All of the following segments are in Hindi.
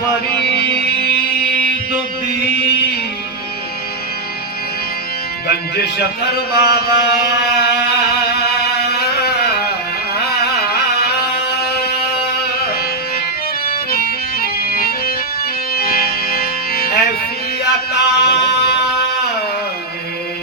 फरीद दी गंज शकर बाबा ऐसी अता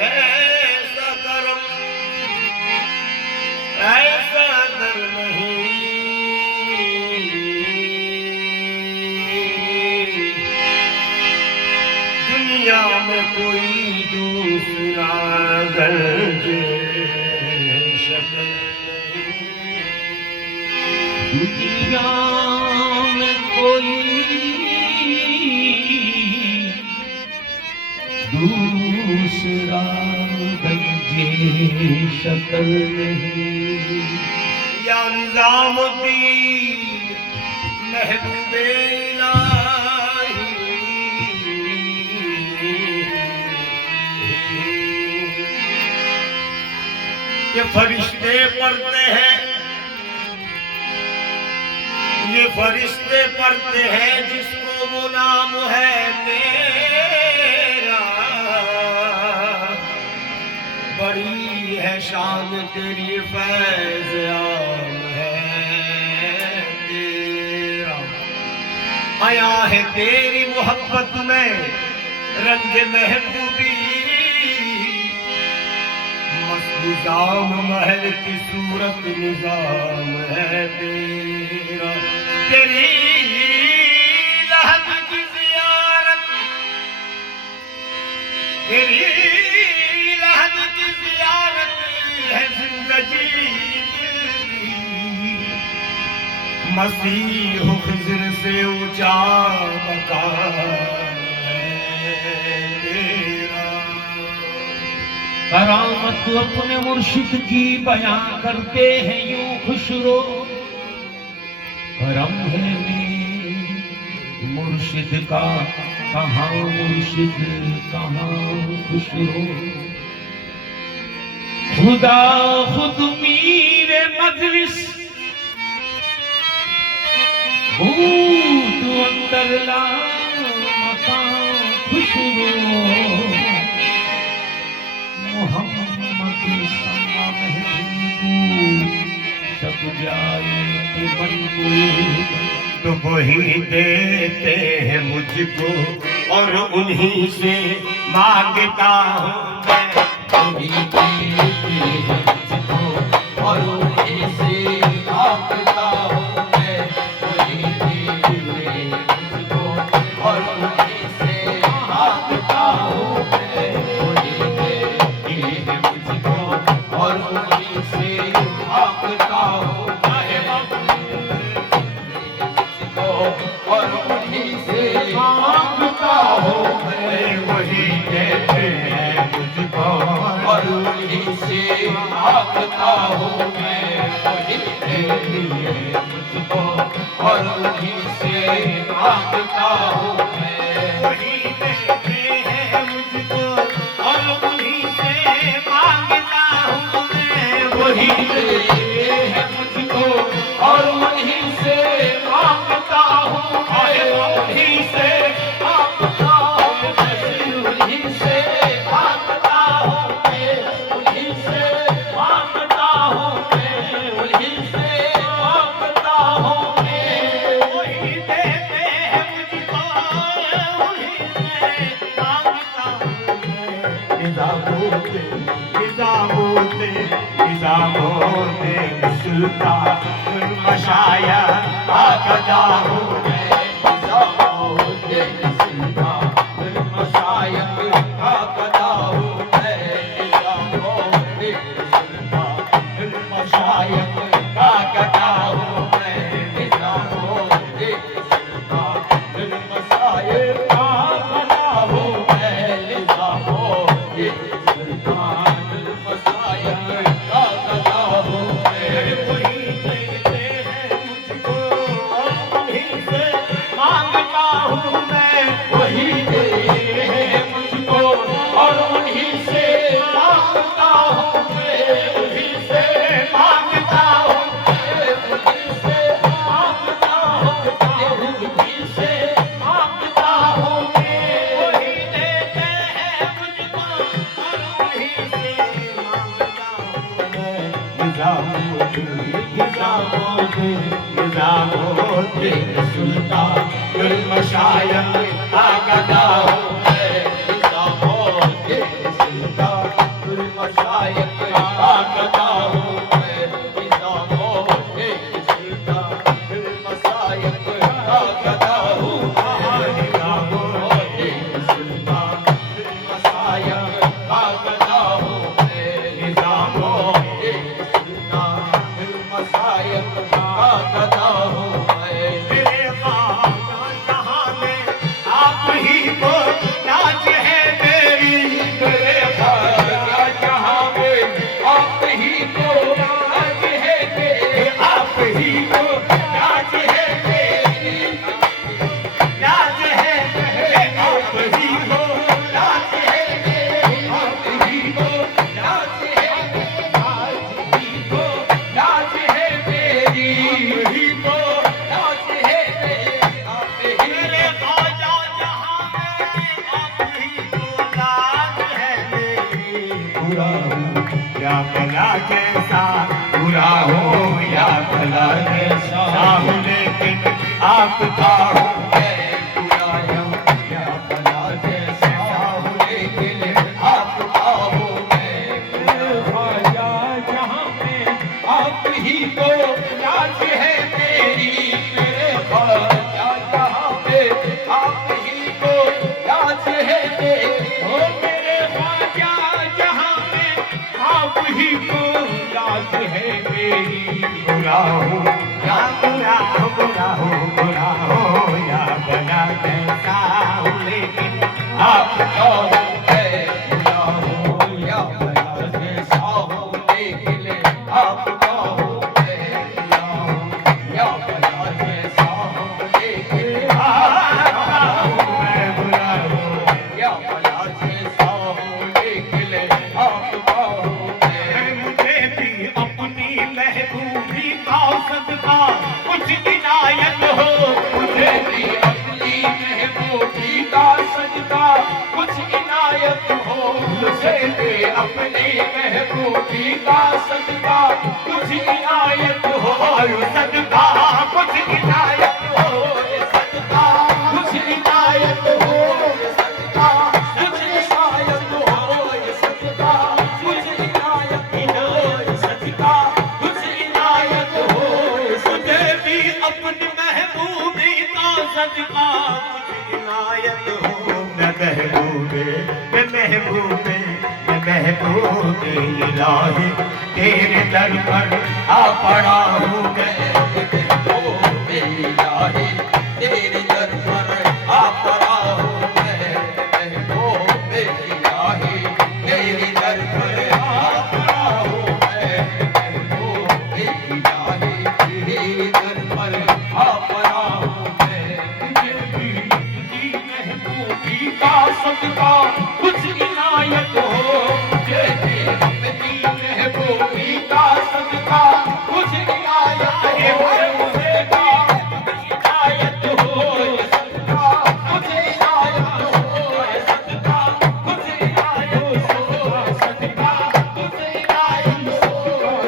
ऐसा करम ऐसा दर नहीं दुनिया में कोई दूसरा गंज शकर दुनिया में कोई दूसरा गंजे शक्ल नहीं या निजामुद्दीन महबूबे इलाही ये फरिश्ते पढ़ते हैं ये फरिश्ते पढ़ते हैं जिसको वो नाम है मेरा बड़ी है शान तेरी फैज़ आम है तेरा आया है तेरी मोहब्बत में रंग महबूबी मस्त निजाम महल की सूरत निजाम है तेरा तेरी लहद की ज़ियारत तेरी लहद की ज़ियारत है जिंदगी मसीह खिज़र से ऊंचा मकाम है तेरा करामत अपने मुर्शिद की बयां करते हैं यूं खुशरो करम है मेरे मुर्शिद का कहाँ मुर्शिद कहाँ खुशरो खुदा खुद मीरे मजलिस भूत अंदर ला मकान खुशरो मोहम्मद समा महबूब सब जाए के मनबूब तो वही देते हैं मुझको और उन्हीं से मांगता हूँ वही देते हैं मुझको और उन्हीं से मांगता हूँ मैं वही देते हैं मुझको और उन्हीं से मांगता हूँ मैं वही देते हैं मुझको और उन्हीं से मांगता हूँ और उन्हीं से मांगता हूँ मैं वही देते हैं मुझको और उन्हीं से मांगता हूँ मैं वही देते हैं मुझको और उन्हीं से मांगता हूँ मैं वही देते हैं मुझको और उन्हीं से मांगता हूँ मैं वही देते हैं मुझको और उन्हीं से मांगता हूँ मैं उन्हीं से मांगता हूँ उन्हीं से मांगता हूँ मैं उन्हीं से मांगता हूँ मैं उन्हीं से मांगता हूँ मैं वही देते हैं मुझको उन्हीं से मांगता हूँ मैं निज़ामोते निज़ामोते निज़ामोते सुल्तान मशाया आकदा हूँ मैं निज़ामोते सुल्तान मशायख आकदा हूँ मैं निज़ामोते सुल्तान मशायख आकदा हूँ मैं निज़ामोते सुल्तान मशायख आकदा हूँ मैं निज़ामोते सुल्तान मशायख आकदा हूँ मैं वही देते हैं मुझको एक सुल्तान मशायख आगदा हूँ मैं निज़ामों एक सुल्तान मशायख आगदा हूँ मैं निज़ामों एक सुल्तान मशायख आगदा हूँ मैं निज़ामों एक सुल्तान मशायख आगदा हूँ मैं निज़ामों एक सुल्तान मशायख आगदा हूँ मैं। मेरे ख्वाजा जहां में आप ही को नाज है मेरी। मेरे ख्वाजा जहां में आप ही को नाज है मेरी, आप ही को नाज है मेरी, नाज है आप ही को नाज है मेरी, आप ही को नाज है मेरी, आप ही को नाज है मेरी, आप ही को नाज है मेरी, आप ही मेरे ख्वाजा जहां में आप ही को नाज है मेरी। बुरा हूँ या भला जैसा बुरा हो या भला जैसा हूँ, लेकिन आपका हूँ मैं बुरा हूँ या भला जैसा हूँ, लेकिन आपका हूँ मैं। ख्वाजा जहाँ में आप ही को नाज है मेरी, मेरे ख्वाजा जहाँ में आप ही को नाज है मेरी, ओ मेरे ख्वाजा जहाँ में आप ही को नाज है मेरी। बुरा हूँ या बुरा हूँ, बुरा हूँ, बुरा हूँ या भला जैसा हूँ, लेकिन आपका हूँ मैं बुरा हूँ या भला जैसा हूँ, लेकिन आपका हूँ मैं बुरा हूँ या भला जैसा हूँ, लेकिन आपका हूँ मैं बुरा हूँ या भला जैसा हूँ, लेकिन आपका हूँ मैं। मुझे भी अपनी महबूबी का सदका कुछ इनायत हो। मुझे भी अपनी महबूबी का सजदा कुछ इनायत हो, मुझे भी अपनी महबूबी का सजदा कुछ इनायत हो, सदका कुछ इनायत हो, सजदा कुछ इनायत हो, सजदा कुछ इनायत हो, सजदा कुछ इनायत हो, सजदा कुछ इनायत हो। मुझे भी अपनी महबूबी का सदका कुछ इनायत हो। मैं महबूबे, मैं महबूबे, मैं महबूबे इलाही तेरे दर पर आ पड़ा हूँ मैं। महबूबे इलाही तेरे दर पर आ पड़ा हूँ मैं, महबूबे इलाही तेरे दर पर आ पड़ा हूँ मैं, महबूबे इलाही तेरे दर पर आ पड़ा हूँ मैं। मुझे भी अपनी महबूबी का सदका कुछ इनायत हो, मुझे भी अपनी महबूबी का सदका कुछ इनायत हो, मुझे भी इनायत हो, सदका कुछ इनायत हो, सदका कुछ इनायत हो, सदका कुछ इनायत हो,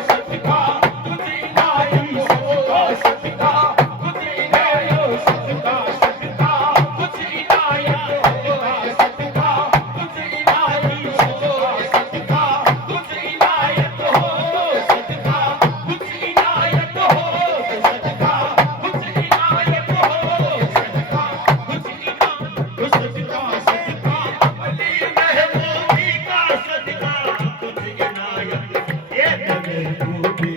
सदका कुछ इनायत हो, सदका कुछ इनायत हो, सदका सदका कुछ इनायत हो, सदका कुछ इनायत हो, सदका कुछ इनायत हो, सदका कुछ इनायत हो, सदका कुछ इनायत हो, सदका कुछ इनायत, सदका सदका अली महबूबी का सदका कुछ इनायत, ये महबूबी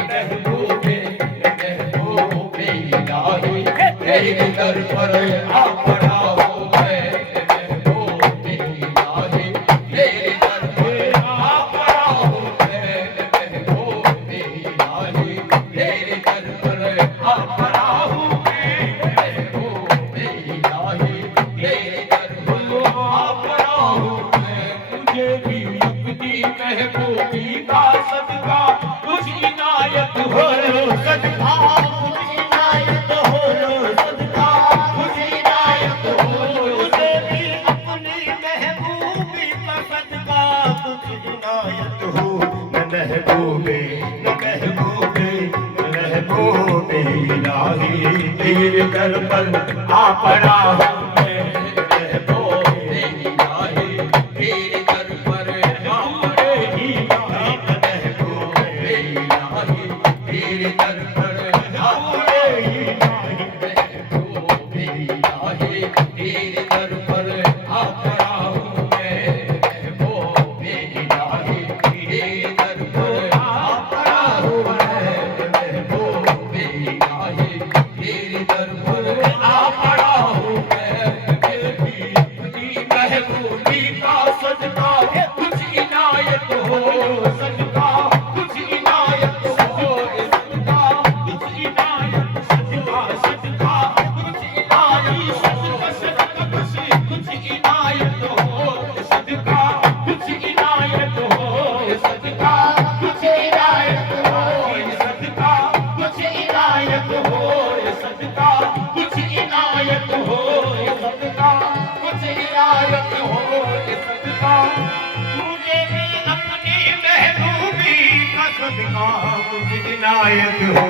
महबूबे महबूबे इलाही तेरे दर पर आ पड़ा हूँ मैं, महबूबे इलाही तेरे दर पर आ पड़ा हूँ मैं, महबूबे इलाही तेरे दर पर आ पड़ा हूँ मैं, महबूबे इलाही तेरे दर पर आ पड़ा हूँ मैं। मुझे भी अपनी महबूबी का सदका कुछ इनायत हो, सदका कुछ इनायत हो, सदका कुछ इनायत पड़ा हूँ मैं महबूबे इलाही तेरे दर पर आ पड़े ही महबूबे इलाही तेरे दर पर आ पड़े ही महबूबे इलाही तेरे दर पर आ पड़ा हूँ मैं महबूबे इलाही तेरे दर पर आ पड़ा हूँ मैं महबूबे इलाही तेरे दर पर आ पड़ा हूँ मैं अपनी महबूबी का सदका कुछ इनायत हो सदका कुछ इनायत हो सदका कुछ इनायत सदका सदका कुछ इनायत सदका सदका कुछ इनायत हो सदका कुछ इनायत हो सदका कुछ इनायत हो सदका कुछ इनायत हो सदका कुछ इनायत हो सदका कुछ इनायत हो सदका मुझे भी अपनी महबूबी का सदका कुछ इनायत हो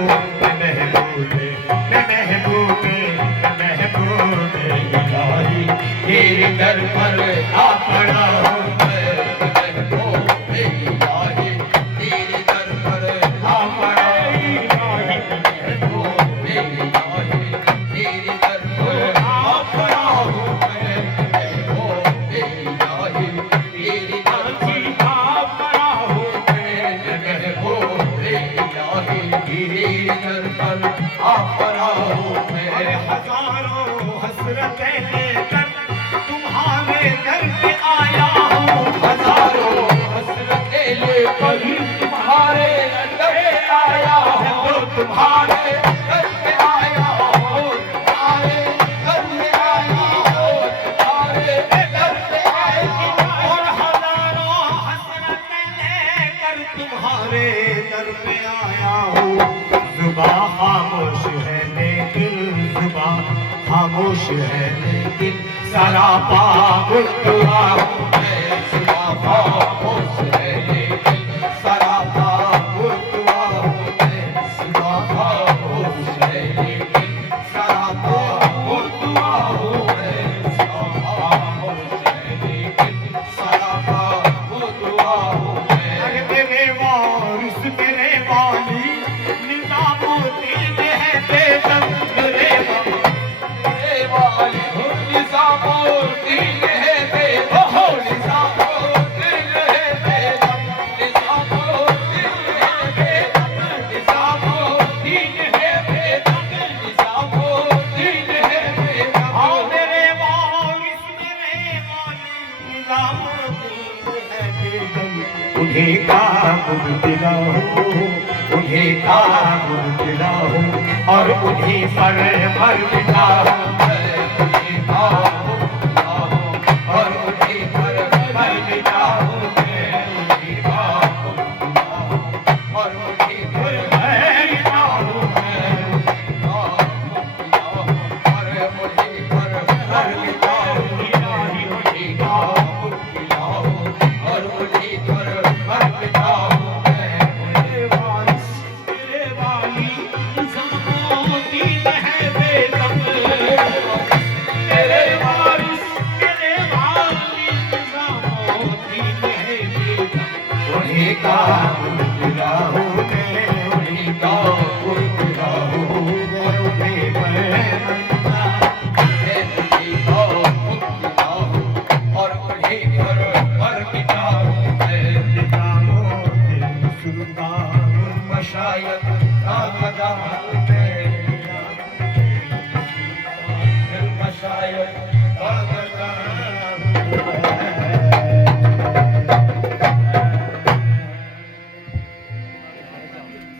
महबूबे महबूबे महबूबे इलाही तेरे दर पर आ पड़ा हूँ मैं महबूबे इलाही तेरे दर पर आ पड़ा हूँ महबूबे इलाही तेरे दर पर आ पड़ा हूँ मैं महबूबे इलाही तेरे दर पर आ पड़ा हूँ मैं महबूबे इलाही तेरे दर पर आ पड़ा हूँ मैं हजारों हसरतें लेकर तुम्हारे दर पे आया हूँ हजारों हसरतें लेकर तुम्हारे दर पे आया हूँ तुम्हारे दर पे आया हूँ तुम्हारे दर पे आया हूँ तुम्हारे दर पे आया हूँ और हजारों हसरतें लेकर तुम्हारे दर पे आया हूँ जुबां खामोश है लेकिन जुबां खामोश है लेकिन सरापा गुटुआ हूँ मैं सुबह खामोश है लेकिन सरापा गुटुआ हूँ मैं सुबह खामोश है लेकिन सरापा गुटुआ हूँ मैं सुबह खामोश है लेकिन सरापा गुटुआ हूँ मैं अरे मेरे वारिस मेरे वाली निजामुद्दीन है बेदम मेरे मेरे वाली हो निजामुद्दीन है बेदम हो निजामुद्दीन है बेदम निजामुद्दीन है बेदम निजामुद्दीन है बेदम निजामुद्दीन है बेदम हाँ मेरे वारिस मेरे वाली निजामुद्दीन है बेदम उन्हीं का मुबतला हूँ उन्हीं का मुबतला हूँ और उन्हीं पर मर मिटा हूँ और उन्हीं पर मर मिटा हूँ मैं उन्हीं का और उन्हीं पर मर मिटा हूँ मैं और उन्हीं पर मर मिटा हूँ उन्हीं का और उन्हीं पर मर मिटा हूँ मैं मेरे वारिस मेरे वाली निजामुद्दीन है बेदम मेरे वारिस मेरे वाली निजामुद्दीन है बेदम उन्हीं का